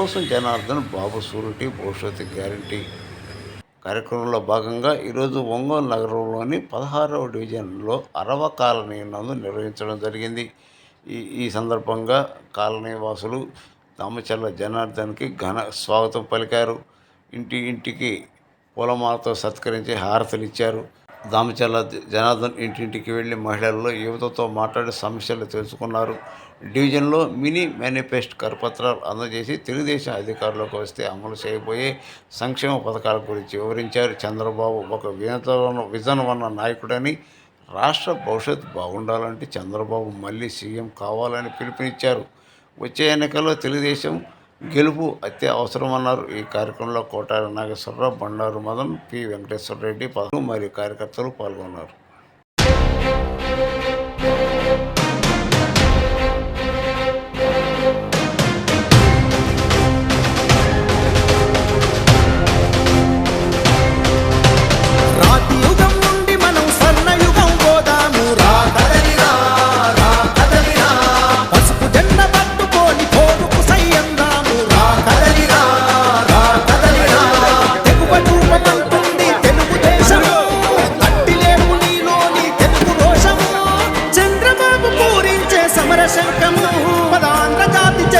కోసం జనార్దన్ బాబు సూరిటీ భవిష్యత్తు గ్యారంటీ కార్యక్రమంలో భాగంగా ఈరోజు ఒంగోలు నగరంలోని పదహారవ డివిజన్లో అరవ కాలనీ నందు నిర్వహించడం జరిగింది. ఈ ఈ సందర్భంగా కాలనీ వాసులు దామచర్ల జనార్దన్కి ఘన స్వాగతం పలికారు. ఇంటి ఇంటికి పూలమాలతో సత్కరించి హారతలు ఇచ్చారు దామచర్ల జనార్దన్ ఇంటింటికి వెళ్ళి మహిళల్లో యువతతో మాట్లాడి సమస్యలు తెలుసుకున్నారు. డివిజన్లో మినీ మేనిఫెస్ట్ కరపత్రాలు అందజేసి తెలుగుదేశం అధికారంలోకి వస్తే అమలు చేయబోయే సంక్షేమ పథకాల గురించి వివరించారు. చంద్రబాబు ఒక వినతన విజన్ ఉన్న నాయకుడని రాష్ట్ర భవిష్యత్ బాగుండాలంటే చంద్రబాబు మళ్ళీ సీఎం కావాలని పిలుపునిచ్చారు. వచ్చే ఎన్నికల్లో తెలుగుదేశం గెలుపు అత్యవసరమన్నారు ఈ కార్యక్రమంలో కోటారి నాగేశ్వరరావు బండారు మదన్ పి. వెంకటేశ్వర రెడ్డి పదకొండు మరియు కార్యకర్తలు పాల్గొన్నారు.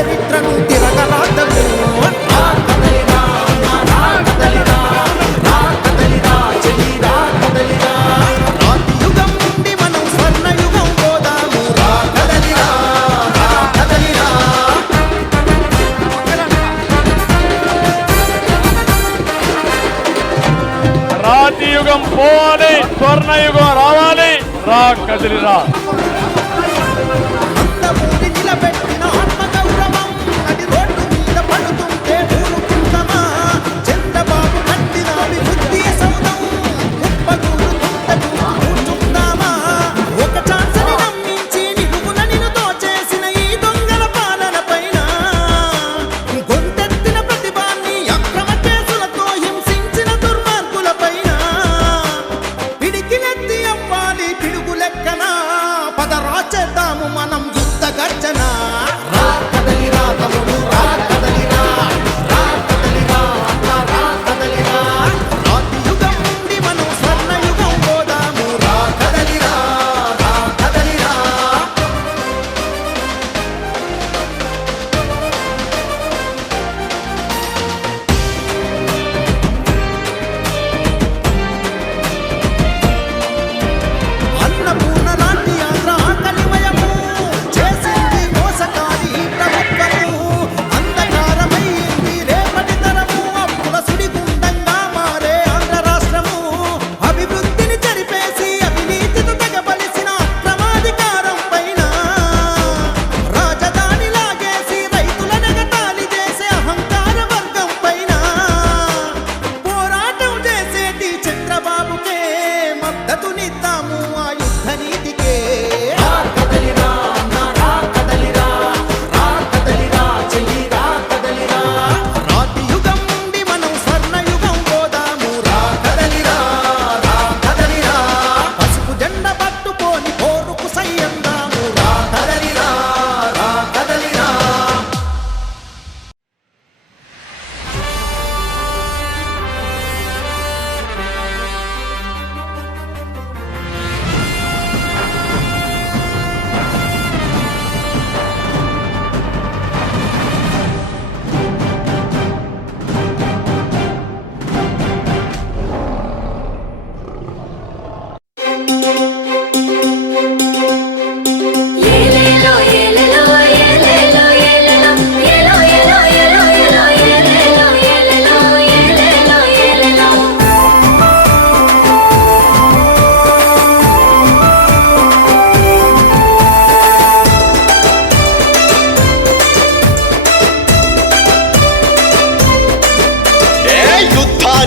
చరిత్రను రాతి రాతియుగం పోవాలి స్వర్ణయుగం రావాలి. రా కదిలిరా.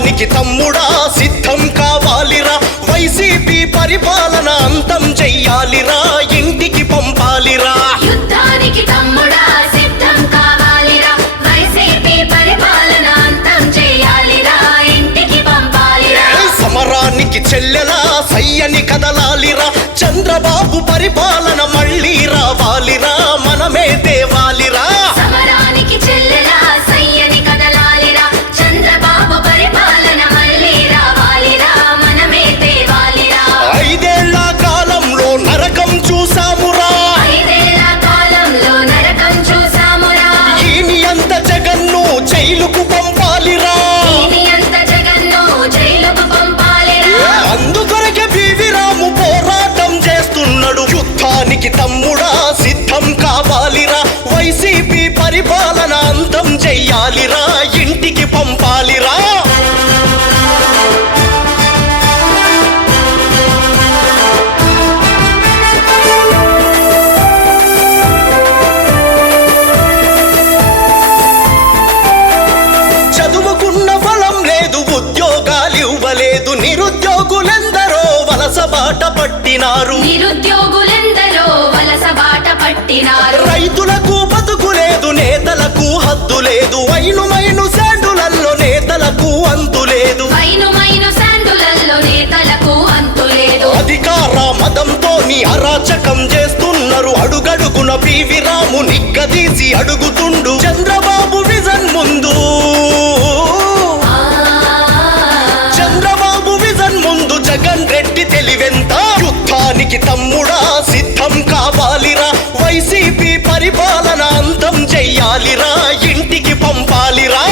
యుద్ధానికి తమ్ముడా సిద్ధం కావాలిరా. వైసీపీ పరిపాలన అంతం చెయ్యాలిరా ఇంటికి పంపాలిరా. యుద్ధానికి తమ్ముడా సిద్ధం కావాలిరా. వైసీపీ పరిపాలన అంతం చేయాలిరా ఇంటికి పంపాలిరా. సమరానికి చెల్లెలా సయ్యని కదలాలిరా. చంద్రబాబు పరిపాలన పరిపాలన అంతం చెయ్యాలిరా ఇంటికి పంపాలిరా.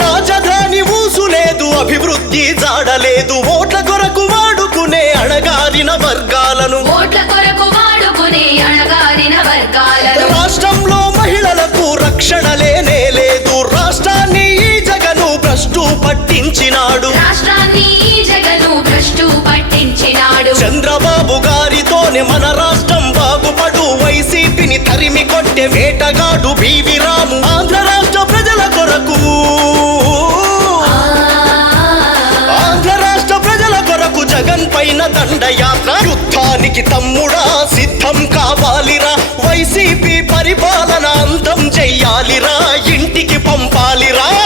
రాజధాని ఊసులేదు అభివృద్ధి జాడలేదు. ఓట్ల కొరకు వాడుకునే అణగారిన వర్గాలను. ఓట్ల కొరకు వాడుకునే అణగారిన వర్గాలను. రక్షణ లేనే లేదు రాష్ట్రాన్ని ఈ జగను భ్రష్టు పట్టించినాడు. చంద్రబాబు గారితోనే మన రాష్ట్రం బాగుపడు. వైసీపీని తరిమి కొట్టే వేటగాడు బీవి రాము. ఆంధ్ర రాష్ట్ర ప్రజల కొరకు. ఆంధ్ర రాష్ట్ర ప్రజల కొరకు జగన్ పైన దండయాత్ర మోడీకి తమ్ముడా సిద్ధం కావాలిరా. వైసీపీ పరిపాలన అంతం చెయ్యాలిరా. ఇంటికి పంపాలిరా.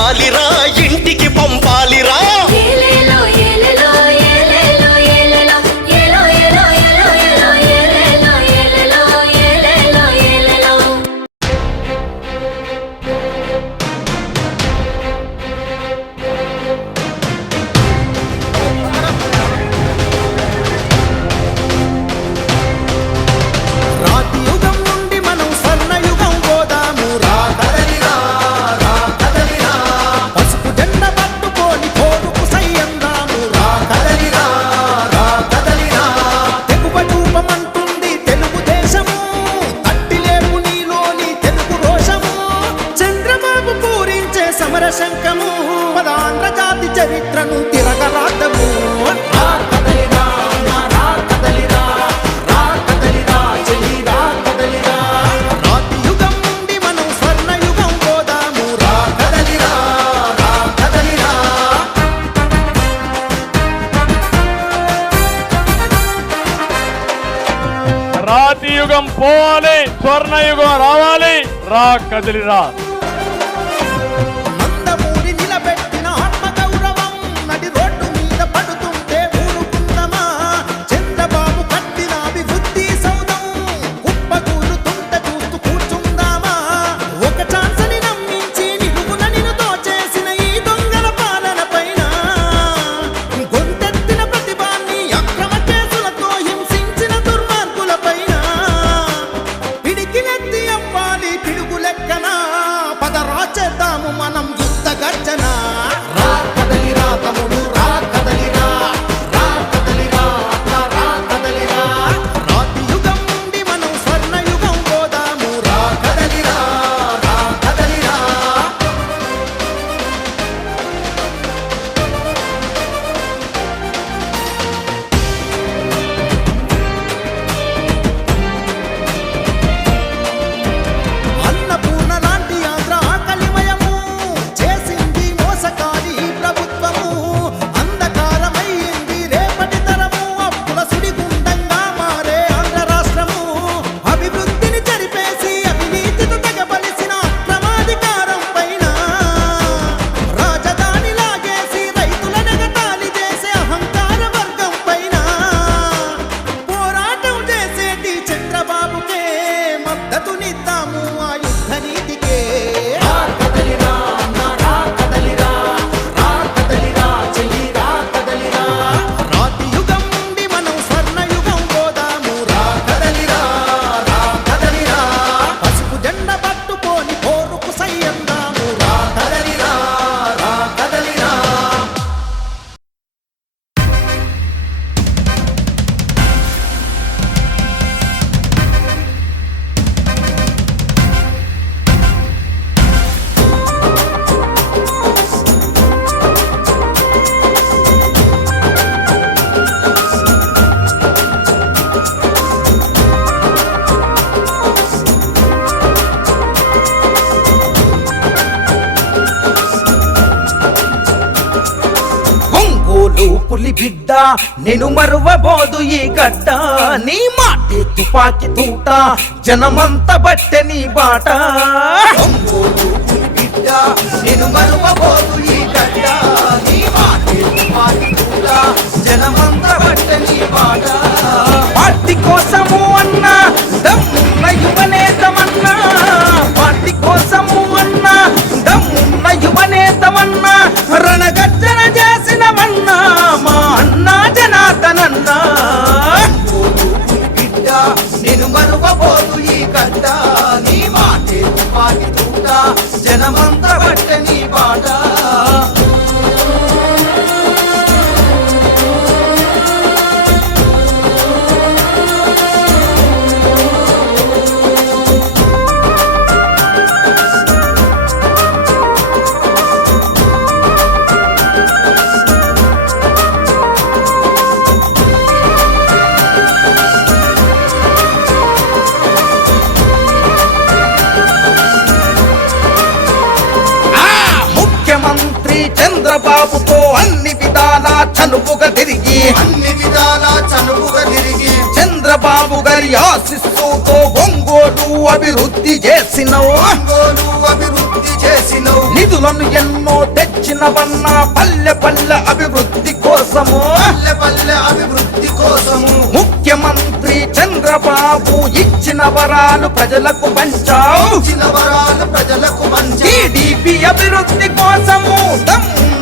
పంపాలిరా ఇంటికి పంపాలి. స్వర్ణయుగం రావాలి. రా కదిలిరా. మాటే తూట జనమంత బట్టె నీ బాట. నేను మరువబోదు ఈ గడ్డ నీ మాటే జనమంత బట్టె నీ బాట. అభివృద్ధి చేసినవు. అభివృద్ధి చేసినవు. నిధులను ఎన్నో తెచ్చినవన్న పల్లె పల్లె అభివృద్ధి కోసము. పల్లె పల్లె అభివృద్ధి కోసము. ముఖ్యమంత్రి చంద్రబాబు ఇచ్చిన వరాలు ప్రజలకు పంచావు. ఇచ్చిన వరాలు ప్రజలకు మంచి టీడీపీ అభివృద్ధి కోసము. దమ్మున్న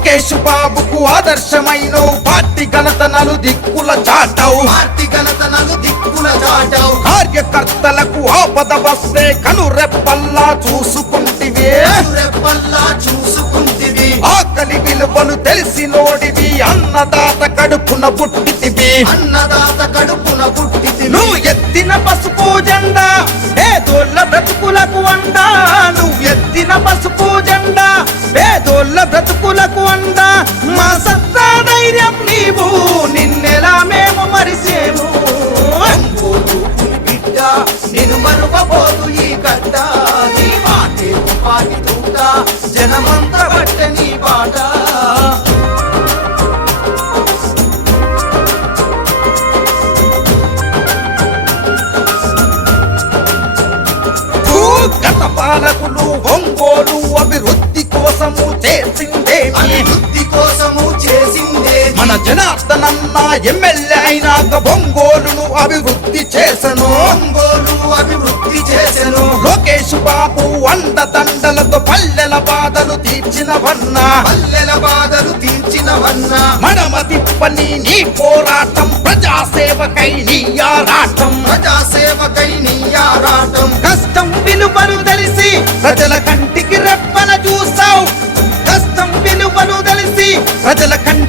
లోకేష్ బాబుకు ఆదర్శమైనవు. పార్టీ ఘనతనలు దిక్కుల చాటవు. పార్టీ ఘనతనలు దిక్కుల చాటావు. కార్యకర్తలకు ఆపద వస్తే కనురెప్పల్లా చూసుకుంటివే. రెప్పల్లా చూసుకుంటివి. ఆకలి విలువలు తెలిసినోడివి అన్నదాత కడుపున పుట్టితివి. అన్నదాత కడుపున పుట్టితివి. నువ్వు ఎత్తిన పసుపు జెండా పేదోళ్ళ బ్రతుకులకు అండ. నువ్వు ఎత్తిన పసుపు జెండా పేదోళ్ళ బ్రతుకులకు అండ. మా సత్తా ధైర్యం నీవు నిన్నెలా మేము మరిసేము? బిడ్డ నేను మరువబోదు ఈ గడ్డ నీ మాటే తుపాకి తూట జనమంతా బట్ట నీ బాట. జనార్దనన్న ఎమ్మెల్యే అయినాక ఒంగోలును అభివృద్ధి చేసను. ఒంగోలు అభివృద్ధి చేసెను. లోకేష్ బాబు అండదండలతో పల్లెల బాధలు తీర్చినవన్నా పల్లెల బాధలు తీర్చినవన్న మడమ తిప్పని నీ పోరాటం ప్రజాసేవకై నీ ఆరాటం. ప్రజాసేవకై నీ ఆరాటం. కష్టం విలువలు తెలిసి ప్రజల కంటికి రెప్పల చూసావు. కష్టం విలువలు తెలిసి ప్రజల కంటికి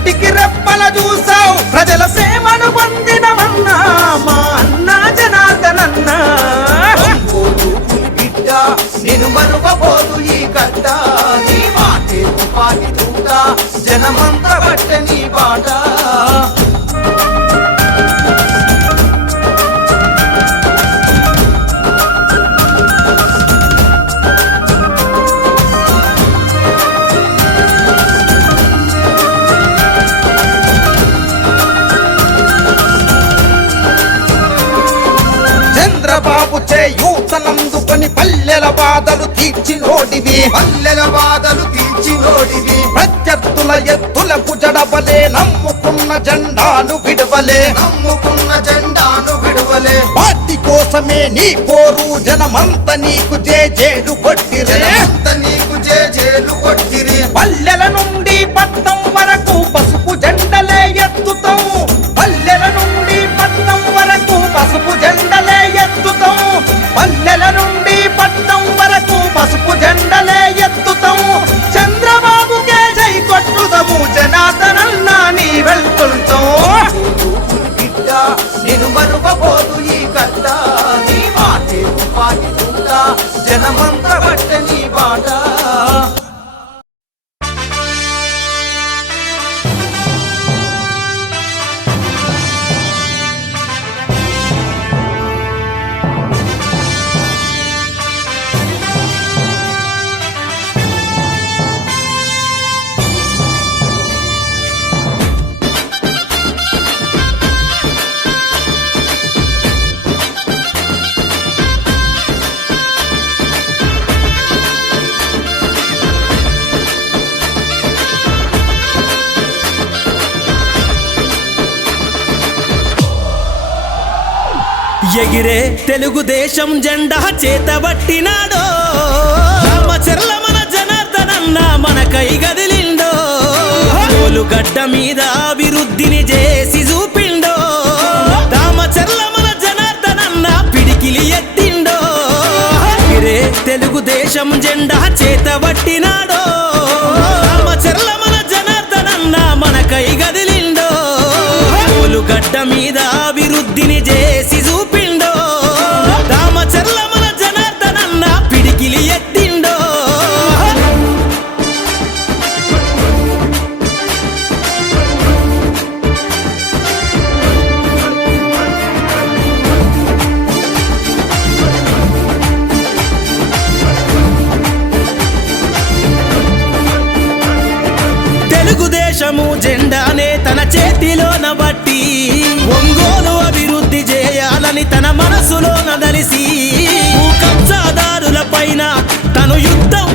జెండాను విడవలే. నమ్ముకున్న జెండాను విడువలే. పార్టీ కోసమే నీ పోరు జనమంత నీకు జేజేలు కొట్టిరే. జనమంత నీకు జేజేలు కొట్టిరి. పల్లెల ఎగిరే తెలుగుదేశం జెండా చేతబట్టినాడో. రామచర్ల మన జనార్దనన్న మనకై గదిలిండో గడ్డ మీద అభివృద్ధిని చేసి చూపిండో. రామచర్ల మన జనార్దనన్న పిడికిలి ఎత్తిండో. ఎగిరే తెలుగుదేశం జెండా చేతబట్టినాడో మనసులో నదలిసి మనసులోన కబ్జాదారుల పైన తను యుద్ధం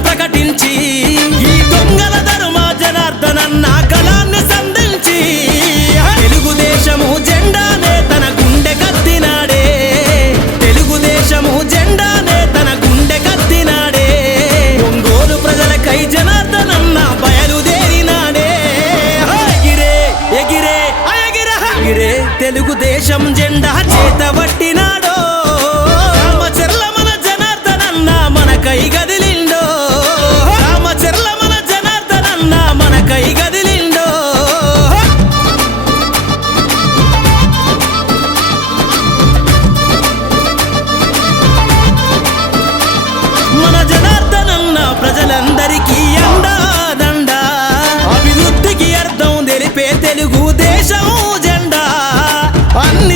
మన జనార్దనన్న ప్రజలందరికీ అండాదండ. అభివృద్ధికి అర్థం తెలిపే తెలుగు దేశం జెండా. అన్ని